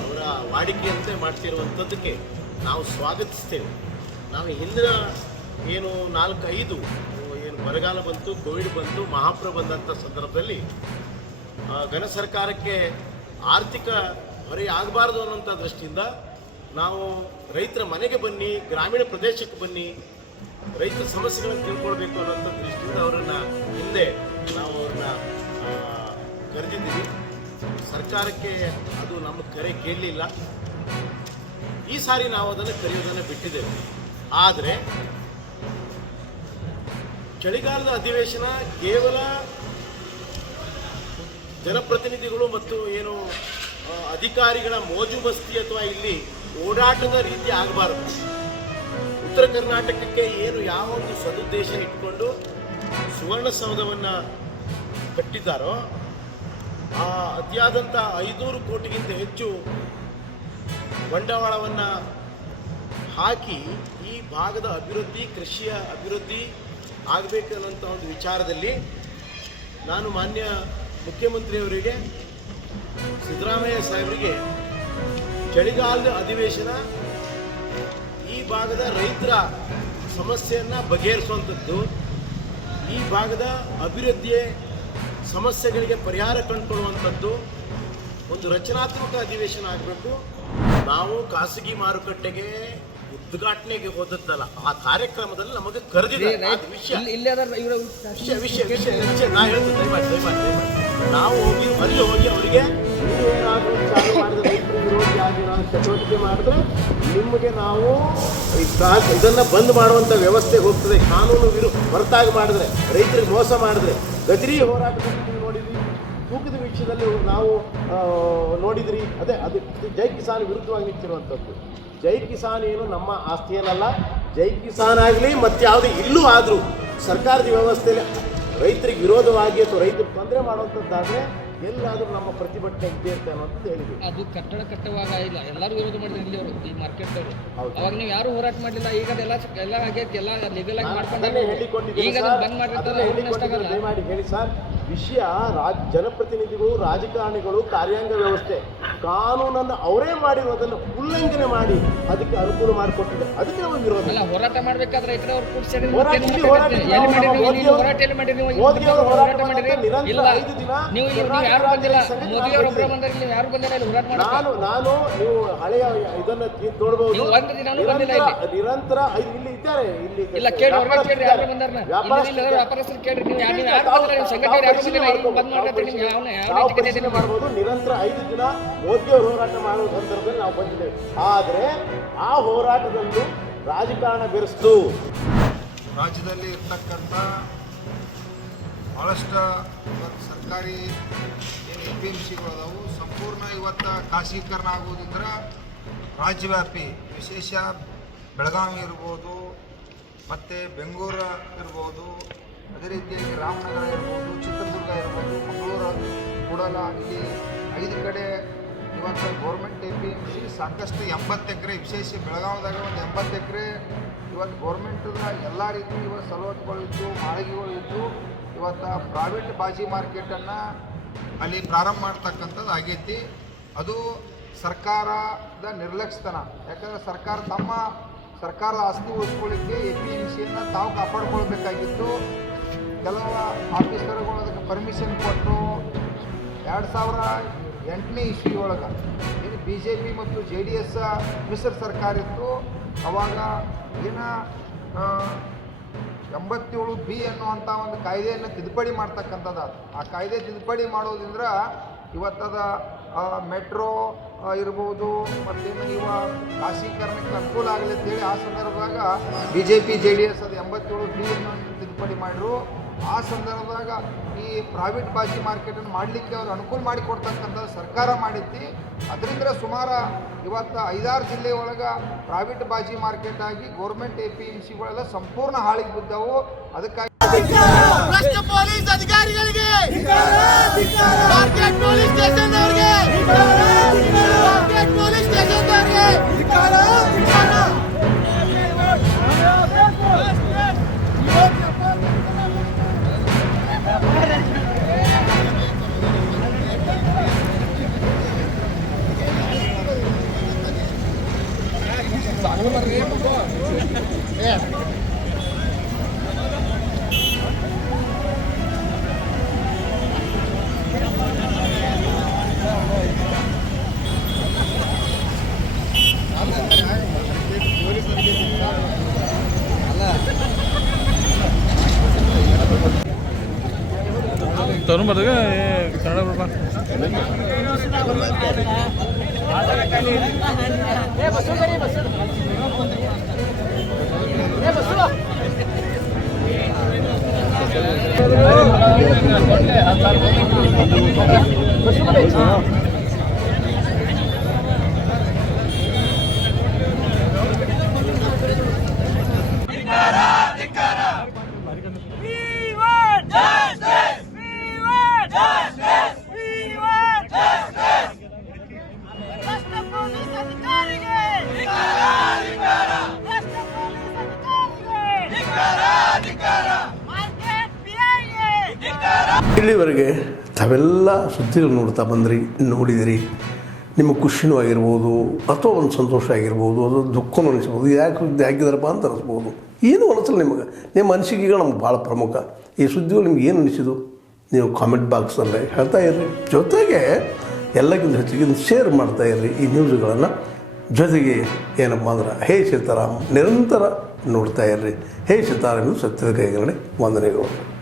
ಅವರ ವಾಡಿಕೆಯಂತೆ ಮಾಡ್ತಿರುವಂಥದ್ದಕ್ಕೆ ನಾವು ಸ್ವಾಗತಿಸ್ತೇವೆ. ನಾವು ಹಿಂದಿನ ಏನು ನಾಲ್ಕು ಐದು ಏನು ಬರಗಾಲ ಬಂತು, ಕೋವಿಡ್ ಬಂತು ಮಹಾಪ್ರ ಬಂದಂಥ ಸಂದರ್ಭದಲ್ಲಿ ಘನ ಸರ್ಕಾರಕ್ಕೆ ಆರ್ಥಿಕ ಹೊರೆ ಆಗಬಾರ್ದು ಅನ್ನೋಂಥ ದೃಷ್ಟಿಯಿಂದ ನಾವು ರೈತರ ಮನೆಗೆ ಬನ್ನಿ, ಗ್ರಾಮೀಣ ಪ್ರದೇಶಕ್ಕೆ ಬನ್ನಿ, ರೈತರ ಸಮಸ್ಯೆಗಳನ್ನು ತಿಳ್ಕೊಳ್ಬೇಕು ಅನ್ನೋಂಥ ದೃಷ್ಟಿಯಿಂದ ಅವರನ್ನು ಹಿಂದೆ ನಾವು ಅವ್ರನ್ನ ಕರೆದಿದ್ದೀವಿ. ಸರ್ಕಾರಕ್ಕೆ ಅದು ನಮ್ಮ ಕರೆ ಕೇಳಲಿಲ್ಲ. ಈ ಸಾರಿ ನಾವು ಅದನ್ನು ಕರೆಯೋದನ್ನು ಬಿಟ್ಟಿದ್ದೇವೆ. ಆದರೆ ಚಳಿಗಾಲದ ಅಧಿವೇಶನ ಕೇವಲ ಜನಪ್ರತಿನಿಧಿಗಳು ಮತ್ತು ಏನು ಅಧಿಕಾರಿಗಳ ಮೋಜು ಬಸ್ತಿ ಅಥವಾ ಇಲ್ಲಿ ಓಡಾಟದ ರೀತಿ ಆಗಬಾರದು. ಉತ್ತರ ಕರ್ನಾಟಕಕ್ಕೆ ಏನು ಯಾವ ಒಂದು ಸದುದ್ದೇಶ ಇಟ್ಕೊಂಡು ಸುವರ್ಣಸೌಧವನ್ನು ಕಟ್ಟಿದ್ದಾರೋ ಆ ಅತಿಯಾದಂಥ ಐನೂರು ಕೋಟಿಗಿಂತ ಹೆಚ್ಚು ಬಂಡವಾಳವನ್ನು ಹಾಕಿ ಈ ಭಾಗದ ಅಭಿವೃದ್ಧಿ, ಕೃಷಿಯ ಅಭಿವೃದ್ಧಿ ಆಗಬೇಕನ್ನುವಂಥ ಒಂದು ವಿಚಾರದಲ್ಲಿ ನಾನು ಮಾನ್ಯ ಮುಖ್ಯಮಂತ್ರಿಯವರಿಗೆ, ಸಿದ್ದರಾಮಯ್ಯ ಸಾಹೇಬರಿಗೆ ಚಳಿಗಾಲದ ಅಧಿವೇಶನ ಈ ಭಾಗದ ರೈತರ ಸಮಸ್ಯೆಯನ್ನು ಬಗೆಹರಿಸುವಂಥದ್ದು, ಈ ಭಾಗದ ಅಭಿವೃದ್ಧಿಯ ಸಮಸ್ಯೆಗಳಿಗೆ ಪರಿಹಾರ ಕಂಡುಕೊಳ್ಳುವಂಥದ್ದು ಒಂದು ರಚನಾತ್ಮಕ ಅಧಿವೇಶನ ಆಗಬೇಕು. ನಾವು ಖಾಸಗಿ ಮಾರುಕಟ್ಟೆಗೆ ಉದ್ಘಾಟನೆಗೆ ಹೋದದ್ದಲ್ಲ ಆ ಕಾರ್ಯಕ್ರಮದಲ್ಲಿ ನಮಗೆ ಕರೆದಿದೆ ವಿಷಯ. ನಾ ಹೇಳ್ತೀನಿ ದಯಮಾಡಿ ದಯಮಾಡಿ ನಾವು ಹೋಗಿ ಅಲ್ಲಿ ಹೋಗಿ ಅವರಿಗೆ ಚಟುವಟಿಕೆ ಮಾಡಿದ್ರೆ ನಿಮಗೆ ನಾವು ಇದನ್ನ ಬಂದ್ ಮಾಡುವಂಥ ವ್ಯವಸ್ಥೆ ಹೋಗ್ತದೆ. ಕಾನೂನು ವಿರು ಹೊರತಾಗಿ ಮಾಡಿದ್ರೆ, ರೈತರಿಗೆ ಮೋಸ ಮಾಡಿದ್ರೆ, ಗಜರಿ ಹೋರಾಟದಲ್ಲಿ ನೀವು ನೋಡಿದ್ರಿ, ತೂಕದ ವಿಷಯದಲ್ಲಿ ನಾವು ನೋಡಿದ್ರಿ. ಅದೇ, ಅದು ಜೈ ಕಿಸಾನ್ ವಿರುದ್ಧವಾಗಿ ನಿಂತಿರುವಂಥದ್ದು ಜೈ ಕಿಸಾನ್ ಏನು ನಮ್ಮ ಆಸ್ತಿ ಏನಲ್ಲ ಜೈ ಕಿಸಾನ್ ಆಗಲಿ ಮತ್ತೆ ಯಾವುದೇ ಇಲ್ಲೂ ಆದರೂ ಸರ್ಕಾರದ ವ್ಯವಸ್ಥೆಯಲ್ಲಿ ರೈತರಿಗೆ ವಿರೋಧವಾಗಿ ಅಥವಾ ರೈತರಿಗೆ ತೊಂದರೆ ಮಾಡುವಂಥದ್ದಾದರೆ ಎಲ್ಲಾದರೂ ನಮ್ಮ ಪ್ರತಿಭಟನೆ ಇದ್ದೇ ಇರ್ತೇವೆ ಅನ್ನೋದು ಹೇಳಿದ್ವಿ ಅದು ಕಟ್ಟಡ ಕಟ್ಟುವಾಗ ಇಲ್ಲ ಎಲ್ಲರೂ ವಿರೋಧ ಮಾಡಿದ್ರು ಇಲ್ಲಿ ಅವರು ಈ ಮಾರ್ಕೆಟ್ ಅವರು. ಅವಾಗ ನೀವು ಯಾರು ಹೋರಾಟ ಮಾಡಲಿಲ್ಲ ಈಗ ಅದೆಲ್ಲ ಎಲ್ಲ ಆಗೈತೆ ಎಲ್ಲ ಲೀಗಲ್ ಆಗಿ ಮಾಡ್ಕೊಂಡು ಹೇಳಿಕೊಂಡಿದ್ದೀನಿ ಈಗ. ಅದನ್ನ ಬಂದ್ ಮಾಡಿರ್ತಾರೆ ದಯಮಾಡಿ ಹೇಳಿ ಸರ್. ವಿಷಯ ರಾಜ್ ಜನಪ್ರತಿನಿಧಿಗಳು ರಾಜಕಾರಣಿಗಳು ಕಾರ್ಯಾಂಗ ವ್ಯವಸ್ಥೆ ಕಾನೂನನ್ನು ಅವರೇ ಮಾಡಿರೋದನ್ನು ಉಲ್ಲಂಘನೆ ಮಾಡಿ ಅದಕ್ಕೆ ಅನುಕೂಲ ಮಾಡಿಕೊಟ್ಟಿದೆ. ಅದಕ್ಕೆ ನಾವು ವಿರೋಧ. ಅಲ್ಲ ಹೋರಾಟ ಮಾಡ್ಬೇಕಾದ್ರೆ ಈ ಕಡೆ ಅವ್ರು ಕೂಡ್ಸಿ ಹೋರಾಟ ಎಲ್ಲಿ ಮಾಡಿರಿ ನೀವು ಇಲ್ಲಿ ಹೋರಾಟ ಮೋದಿ ಅವರು ಮಾಡಿರಿ ಇಲ್ಲ. ಐದು ದಿನ ನೀವು ನೀವು ಕರ್ನಾಟಕ ಯಾರು ಬಂದಿಲ್ಲ? ಸಂಘಟನೆ ಮೋದಿ ಅವರು ಒಬ್ಬರು ಬಂದಿದೆ. ಬಂದಾರೆ ನೀವು ಯಾರು ಬಂದಿಲ್ಲ ಇಲ್ಲಿ ಹೋರಾಟ ನಾನು ನಾನು ನೀವು ಹಳೆಯ ಇದನ್ನ ನೋಡಬಹುದು ನೀವು ಒಂದು ಬಂದಿಲ್ಲ ನಿರಂತರ ಇಲ್ಲಿ. ಇದ್ದಾರೆ. ಇಲ್ಲಿ ಇಲ್ಲ ಕೇಳಿ ಹೊರಗೆ ಕೇಳಿ ಯಾರು ವ್ಯಾಪಾರಸ್ಥರು ಇಲ್ಲಿ ಕೇಳಿ ನೀವು ಯಾರು ನೀವು ಯಾರು ತಾವು- ಬಂದ್ರೆ ಸಂಘಟನೆ ಯಾರು ಬಂದಿಲ್ಲ ಮಾಡ್ಬೋದು. ಬಂದ್ ನೀವು ಯಾವ ಯಾವ? ಮಾಡ್ಬೋದು? ನಿರಂತರ ಐದು ದಿನ ಮೋದಿ ಅವರು ಹೋರಾಟ ಮಾಡುವ ಸಂದರ್ಭದಲ್ಲಿ ನಾವು ಬಂದಿದ್ದೇವೆ. ಆದರೆ ಆ ಹೋರಾಟದಲ್ಲಿ ರಾಜಕಾರಣ ಬೆರೆಸ್ತು. ರಾಜ್ಯದಲ್ಲಿ ಇರ್ತಕ್ಕಂಥ ಇವತ್ತು ಸರ್ಕಾರಿ ಏನು ಎ ಪಿ ಎಂ ಸಿಗಳು ಸಂಪೂರ್ಣ ಇವತ್ತು ಖಾಸಗೀಕರಣ ಆಗೋದ್ರಿಂದ ರಾಜ್ಯವ್ಯಾಪಿ, ವಿಶೇಷ ಬೆಳಗಾವಿ ಇರ್ಬೋದು, ಮತ್ತು ಬೆಂಗಳೂರು ಇರ್ಬೋದು, ಅದೇ ರೀತಿಯಾಗಿ ರಾಮನಗರ ಇರ್ಬೋದು, ಚಿತ್ರದುರ್ಗ ಇರ್ಬೋದು, ಮಂಗಳೂರು ಕೂಡಲ ಇಲ್ಲಿ ಐದು ಕಡೆ ಇವತ್ತು government A P M C ಸಾಕಷ್ಟು ಎಂಬತ್ತು ಎಕರೆ, ವಿಶೇಷ ಬೆಳಗಾವಿದಾಗ ಒಂದು ಎಂಬತ್ತು ಎಕರೆ. ಇವತ್ತು ಗೌರ್ಮೆಂಟ್ದಾಗ ಎಲ್ಲ ರೀತಿ ಇವತ್ತು ಸವಲತ್ತುಗಳು ಇದ್ದು, ಮಾಳಿಗೆಗಳು ಇವತ್ತು ಪ್ರೈವೇಟ್ ಬಾಜಿ ಮಾರ್ಕೆಟನ್ನು ಅಲ್ಲಿ ಪ್ರಾರಂಭ ಮಾಡ್ತಕ್ಕಂಥದ್ದು ಆಗೈತಿ. ಅದು ಸರ್ಕಾರದ ನಿರ್ಲಕ್ಷ್ಯತನ. ಯಾಕಂದರೆ ಸರ್ಕಾರ ತಮ್ಮ ಸರ್ಕಾರದ ಆಸ್ತಿ ಉಳಿಸ್ಕೊಳ್ಳಿಕ್ಕೆ ಎ ಪಿ ಎಂ ಸಿಯನ್ನು ತಾವು ಕಾಪಾಡ್ಕೊಳ್ಬೇಕಾಗಿತ್ತು. ಕೆಲವು ಆಫೀಸರ್ಗಳು ಅದಕ್ಕೆ ಪರ್ಮಿಷನ್ ಕೊಟ್ಟು ಎರಡು ಸಾವಿರ ಎಂಟನೇ ಇಸ್ವಿ ಒಳಗೆ ಏನು ಬಿ ಜೆ ಪಿ ಮತ್ತು ಜೆ ಡಿ ಎಸ್ ಮಿಶ್ರ ಸರ್ಕಾರ ಇತ್ತು ಅವಾಗ ಏನ ಎಂಬತ್ತೇಳು ಬಿ ಅನ್ನುವಂಥ ಒಂದು ಕಾಯ್ದೆಯನ್ನು ತಿದ್ದುಪಡಿ ಮಾಡ್ತಕ್ಕಂಥದ್ದು. ಆ ಕಾಯ್ದೆ ತಿದ್ದುಪಡಿ ಮಾಡೋದ್ರಿಂದ ಇವತ್ತದ ಮೆಟ್ರೋ ಇರ್ಬೋದು ಮತ್ತೇನು ಇವ ಖಾಸಗೀಕರಣಕ್ಕೆ ಅನುಕೂಲ ಆಗಲಿ ಅಂತೇಳಿ ಆ ಸಂದರ್ಭದಾಗ B J P J D S ಅದು ಎಂಬತ್ತೇಳು ಬಿ ಅನ್ನು ತಿದ್ದುಪಡಿ ಮಾಡಿದ್ರು ಆ ಸಂದರ್ಭದಾಗ ಈ ಪ್ರೈವೇಟ್ ಬಾಜಿ ಮಾರ್ಕೆಟನ್ನು ಮಾಡಲಿಕ್ಕೆ ಅವ್ರು ಅನುಕೂಲ ಮಾಡಿಕೊಡ್ತಕ್ಕಂಥ ಸರ್ಕಾರ ಮಾಡಿತ್ತು ಅದರಿಂದ ಸುಮಾರು ಇವತ್ತು ಐದಾರು ಜಿಲ್ಲೆ ಒಳಗೆ ಪ್ರೈವೇಟ್ ಬಾಜಿ ಮಾರ್ಕೆಟ್ ಆಗಿ ಗೌರ್ಮೆಂಟ್ ಎ ಪಿ ಎಂ ಸಿಗಳೆಲ್ಲ ಸಂಪೂರ್ಣ ಹಾಳಿಗೆ ಬಿದ್ದವು. ಅದಕ್ಕಾಗಿ ಪೊಲೀಸ್ ಅಧಿಕಾರಿಗಳಿಗೆ ತರುಣ್ ಬರ್ದಾಗ ಕನ್ನಡ ಬರ್ಬಾ. ಭ್ರಷ್ಟ ಇಲ್ಲಿವರೆಗೆ ತಾವೆಲ್ಲ ಸುದ್ದಿಗಳು ನೋಡ್ತಾ ಬಂದ್ರಿ, ನೋಡಿದಿರಿ. ನಿಮಗೆ ಖುಷಿನೂ ಆಗಿರ್ಬೋದು, ಅಥವಾ ಒಂದು ಸಂತೋಷ ಆಗಿರ್ಬೋದು, ಅದು ದುಃಖನೂ ಅನಿಸ್ಬೋದು, ಯಾಕೆ ಸುದ್ದಿ ಹಾಕಿದಾರಪ್ಪ ಅಂತ ಅನಿಸ್ಬೋದು. ಏನು ಅನಿಸಲ್ಲ ನಿಮಗೆ? ನಿಮ್ಮ ಅನಿಸಿಕೆಗಳು ನಮ್ಗೆ ಭಾಳ ಪ್ರಮುಖ. ಈ ಸುದ್ದಿಗಳು ನಿಮ್ಗೆ ಏನು ಅನಿಸಿದು ನೀವು ಕಾಮೆಂಟ್ ಬಾಕ್ಸಲ್ಲೇ ಹೇಳ್ತಾ ಇರ್ರಿ. ಜೊತೆಗೆ ಎಲ್ಲಕ್ಕಿಂತ ಹೆಚ್ಚಿಗೆ ಶೇರ್ ಮಾಡ್ತಾ ಇರ್ರಿ ಈ ನ್ಯೂಸ್ಗಳನ್ನು ಜೊತೆಗೆ ಏನಪ್ಪ ಅಂದ್ರೆ, ಹೇ ಸೀತಾರಾಮ್, ನಿರಂತರ ನೋಡ್ತಾ ಇರ್ರಿ. ಹೇ ಸೀತಾರಾಮ್ ಸತ್ಯದ ಕೈಗರಣೆ, ವಂದನೆಗಳು.